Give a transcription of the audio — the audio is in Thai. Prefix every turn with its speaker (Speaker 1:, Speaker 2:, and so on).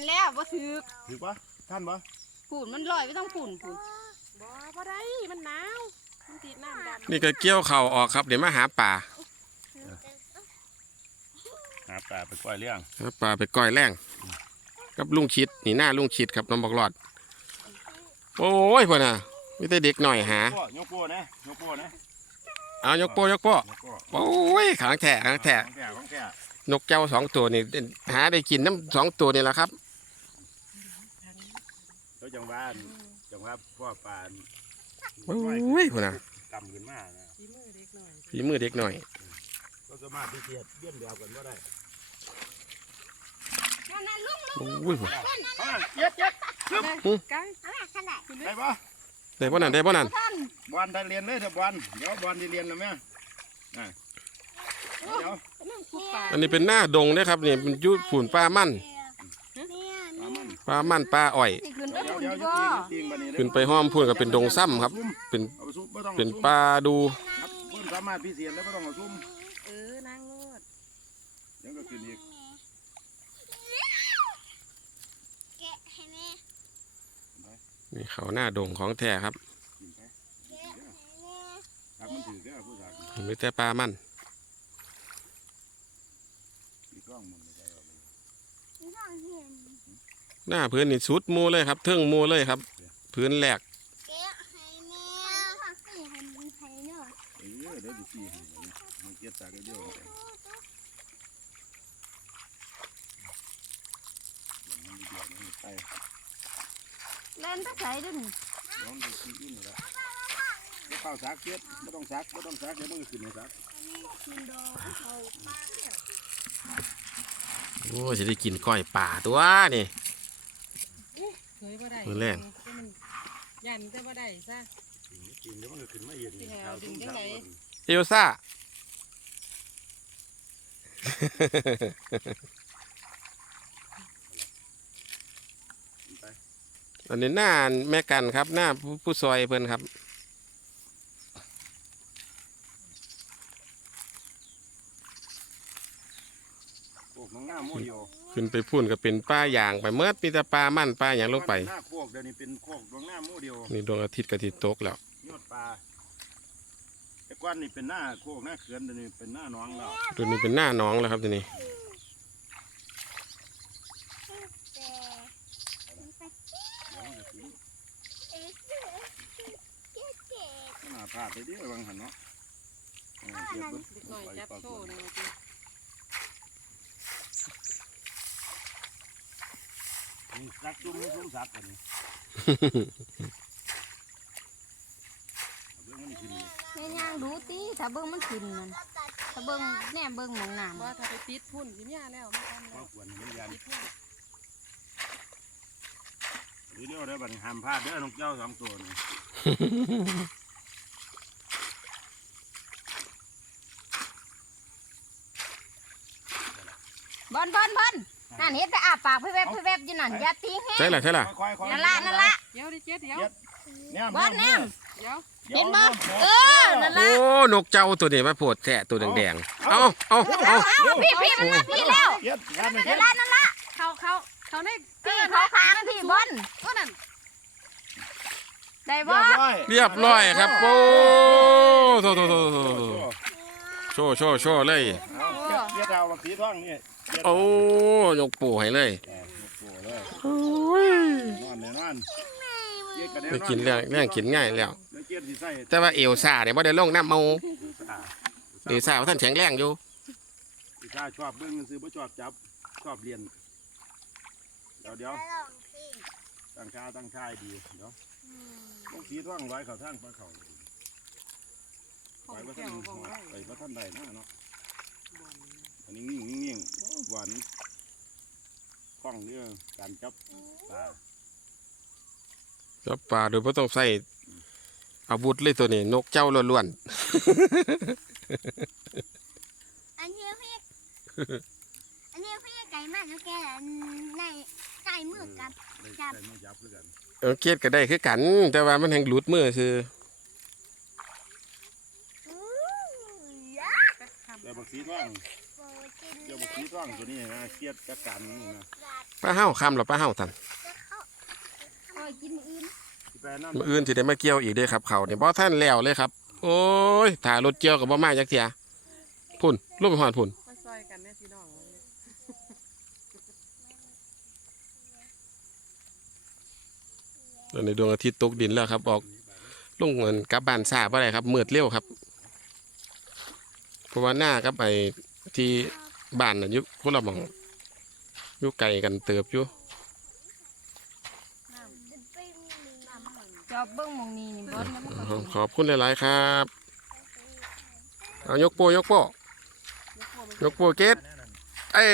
Speaker 1: นแล้วบ่ถือ
Speaker 2: ถือปะท่านปะ
Speaker 1: ผูนมันลอยไม่ต้องผูนผูน
Speaker 3: บ่บ่ได้มันหนาวมันติดน้ำดำ
Speaker 4: นี่ก็เกี่ยวเข่าวออกครับเดี๋ยวมาหาป่า
Speaker 2: หาปลาไปปล่อยเลี้ยง
Speaker 4: หาป่าไปก้อยแรงกับลุงชิดนี่หน้าลุงชิดครับน้องบอกหลอด โอ้ยพ่อน่ะมีแต่เด็กหน่อยหา
Speaker 2: โป้ยกโป้นะยกโป้นะ
Speaker 4: เอายกโป้ยกโป้
Speaker 2: ยกโป้
Speaker 4: โอ้ยขางแท้ขางแท้
Speaker 2: ของแก่ของแก่
Speaker 4: นกเจ้าสองตัวนี่หาได้กินน้ำสองตัวนี่แหละครับ
Speaker 2: แล้ว จังหวะจังหวะพ่อปลา
Speaker 4: โอ้ยพ่อน่ะ
Speaker 2: กำขึ้นมานะ
Speaker 3: ฝีมือเด็กหน่อย
Speaker 4: ฝีมือเด็กหน่อย
Speaker 2: ก็สามารถที่เสียดเบี้ยนเดียวกันก็ได้
Speaker 1: นั่นนั่นลุง
Speaker 4: โอ้ยพ่อ
Speaker 2: อะเย็ดเย็ด
Speaker 3: ไก่
Speaker 2: ได้ปะ
Speaker 4: ได้บ่นั่นได้บ่นั่น
Speaker 1: ท่าน
Speaker 2: บอลได้เรียนเลยเถอะบอลเดี๋ยวบอลได้เรียนแล้วแม่น่ะเดี๋ยว
Speaker 3: นั่งคุกปลา
Speaker 4: อันนี้เป็นหน้าดงนะครับนี่มันอยุดผุนปลามั่น
Speaker 2: ปลามัน
Speaker 4: ปลามั่อ้อย
Speaker 1: ขึ้นไป
Speaker 2: เดี๋ยว
Speaker 1: ผูน
Speaker 2: เดี๋ยว
Speaker 1: ดี
Speaker 2: จะ
Speaker 1: บ่
Speaker 2: ตีนตีนบันนี้
Speaker 4: ขึ้นไปห้อมพุ่นก็เป็นดงซ้ำครับ เป็นเป็นปลาดู
Speaker 2: ครับเพิ่นสามารถพิเศษแล้วไม่ต้องเอาซุ่ม
Speaker 3: เออนั่งโลด
Speaker 2: เดี๋ยวก็ขึ้นอีก
Speaker 4: นี่เขาหน้าดงของแท้ครับ
Speaker 2: ขึ้นไปถ้ามันถือก็ผู้ชาย
Speaker 4: มีแต่ปลามัน
Speaker 2: มีกล้องมันไม่ได้เอาไป
Speaker 4: หน้าพื้นนี่สุดหมูเลยครับเทิงหมูเลยครับ พื้นแหลก
Speaker 2: เออเดี๋ยวดูสิมันเกียดตากันเดียวกันอย่างนั้นเดี๋ยวมันไป
Speaker 1: เล่นตะไคร้ด้วยนี่
Speaker 2: ย้อนไปที่อื่นเลยละไม่เข้าซักเกียดไม่ต้องซักไม่ต้องซักเดี๋ยวมันก็ขึ้นในซัก
Speaker 4: โอ้จะได้กินก้อยป่าตัวนี่
Speaker 3: เคยบ่ได้
Speaker 4: มื้อแรก
Speaker 3: แต่มันยันแต่บ่ได้ซะ
Speaker 2: กินเดี๋ยวมันก็ขึ้นมาเอง
Speaker 3: ที่แถว
Speaker 2: เอา
Speaker 3: ดึ
Speaker 2: ซุ่
Speaker 3: ง
Speaker 2: ม
Speaker 3: จัง
Speaker 2: ซัก
Speaker 3: ไหน
Speaker 2: ก่อน
Speaker 4: เอลซ่า
Speaker 2: ไป
Speaker 4: อันนี้หน้าแม่กันครับ หน้าผู้ผู้ซอยเพิ่นครับ
Speaker 2: โอ้ของหน้าโมเดียว
Speaker 4: ขึ้นไปพุ่นก็เป็นปลาอย่างไปเมื่อมีแต่ปลามั่นปลาอย่างลงไป
Speaker 2: หน้าโคกเดี๋ยวนี้เป็นโคกดวงหน้าโมเดียว
Speaker 4: นี่ดวงอาทิตย์ก็ที่ตกแล้ว
Speaker 2: ยอดปลาแต่ก้อนนี่เป็นหน้าโคกหน้าเขื่อนเดี๋ยวนี้เป็นหน้าหน้องแล้ว
Speaker 4: ตัวนี้เป็นหน้าหน้องแล้วครับทีนี้
Speaker 2: เดี๋ยวมันจะขึ้นหน้าพลาดไปเดิบางหันเนาะเออเก็บเบิ่ง
Speaker 3: เด็กหน่อยจับโชว์หน่อยสิ
Speaker 2: นี่ ซักจุ่มนี่จุ่มซักอันนี้เอาเบิ่งมันขึ้นนี่
Speaker 1: แม่ย่างดูติถ้าเบิ่งมันขึ้นนั่นถ้าเบิ่งแน่เบิ่งหมองน้ำ
Speaker 3: ว่าถ้าไปติดพุ่นสิเนี่ยแล้วไม่ทัน
Speaker 2: ก็
Speaker 3: แล้ว
Speaker 2: ควรมันยัน
Speaker 3: ติดพุ่น
Speaker 2: หรือเดี๋ยวได้บัดนี้ห้ามพลาดเด้อนกเจ้าสองตัวนี่
Speaker 1: บอลบอลบอล นั่นเห็นแต่อาปากพี่แวบพี่แวบอยู่นั่นอย่าตีแห้ง
Speaker 4: ใช่ละใช่ละ
Speaker 2: ค่อยๆค่อยๆ
Speaker 1: นั่นละนั่นละ
Speaker 3: เดี๋ยวดิเจ๊เดี๋ยว
Speaker 2: เนี่ย
Speaker 1: บอลแนม
Speaker 3: เดี๋ยว
Speaker 1: เห็นบ่เออนั่น
Speaker 4: โอ้
Speaker 1: ละ
Speaker 4: นกเจ้าตัวนี้มาโผดแท้ตัวแดงๆเอาเอาเอา
Speaker 1: พี่พี่มันมาพี่แล้ว
Speaker 2: เย็ดงานไม่
Speaker 1: นั่
Speaker 2: เย็
Speaker 1: น
Speaker 2: ด
Speaker 1: ละนั่นละ
Speaker 3: เขาเขาเขาใน
Speaker 1: พี่เขาค้างพี่บอล
Speaker 3: ก็นั่น
Speaker 1: ได้
Speaker 2: เรี
Speaker 1: บ่
Speaker 2: ยบร้อย
Speaker 4: เรียบร้อยครับโอ้โถโถโถโถโชว์โชว์โชว์เลย
Speaker 2: เอาเย็ดเย็ดเอาสีท้องนี่เย็ด
Speaker 4: โอ้ยกปูให้เลย
Speaker 2: เออโอ้โหเลย
Speaker 4: โอ้ย
Speaker 2: นอนแน่นอนเย็ดระเด็
Speaker 4: ได้กินเรื่องเรื่องกินง่ายแล้ว
Speaker 2: เดี๋ยวเจี๊ยบสิใส่
Speaker 4: แต่ว่าเอลซ่าเนี่ยไม่ได้ลงน้ำเมา
Speaker 2: อ่า
Speaker 4: เอลซ่าท่านแข็งแรงอยู่
Speaker 2: อีกาชอบเบิ่งซื้อบ่ชอบจับชอบเรียนเดี๋ยวเดี๋ยวตั้งค่าตั้งค่ายดีเดี๋ยวต้องสีท้องร้อยเขาทางปลาเขา
Speaker 3: ขอ
Speaker 2: ไป
Speaker 3: ง
Speaker 2: ว่า
Speaker 3: แก้
Speaker 2: ท่าน
Speaker 3: วของไว้
Speaker 2: ไปว่าท่านใดนะเนาะ อันนี้นิ่งนิ่งหวานคล่องเรื่องการจับปลา
Speaker 4: จับปลาโดยไม่ต้องใส่อาวุธเลยตัวนี้ นกเจ้าล้วน
Speaker 5: อันนี้พี่อันนี้พี่ไก่มากแล้วแกในใส่มือกับ
Speaker 2: ได้
Speaker 5: จับ
Speaker 2: ใส่ไม่จับด้วยกัน
Speaker 4: ๆเออเกียดก็ได้คือกัน แต่ว่ามันแห่งหลุดมือคือ
Speaker 5: อู้ย
Speaker 3: แป๊บคำ
Speaker 2: แต่บางสีท้อง
Speaker 5: โปร เจ
Speaker 2: เดี๋ยวบุกสีท่องตัวนี้นะเครียดจัดการนี่นะ
Speaker 4: ป้าเฮาคำหรอป้าเฮาทัน
Speaker 1: คอยกินมื้ออื่น
Speaker 2: สิไปนั่น
Speaker 4: มื้ออื่นสิได้มาเกี่ยวอีกเด้อครับเขาเนี่ยบ่ท่านแล้วเลยครับ โอ้ยถ้ารถเกี่ยวกับบ่มาจักเที่ยพุ่นลงไปหอดพุ่น
Speaker 3: มาซอยกันแน่พี่น้อง
Speaker 4: ตอนนี้ดวงอาทิตย์ตกดินแล้วครับ ออกลงเงินกลับบ้านซาบ่ได้ครับมืดเร็วครับ เพราะว่าหน้ากับไอ้ที่ บ้านน่ะอยู่คนละหม่องอยู่ไกลกันเติบอยู่
Speaker 1: จอบเบิ่งหมองนี้นี่บ่แล้วมันก็
Speaker 4: ขอบคุณหลายๆครับเอายกโปยกโปยกโปเกตเอ้ย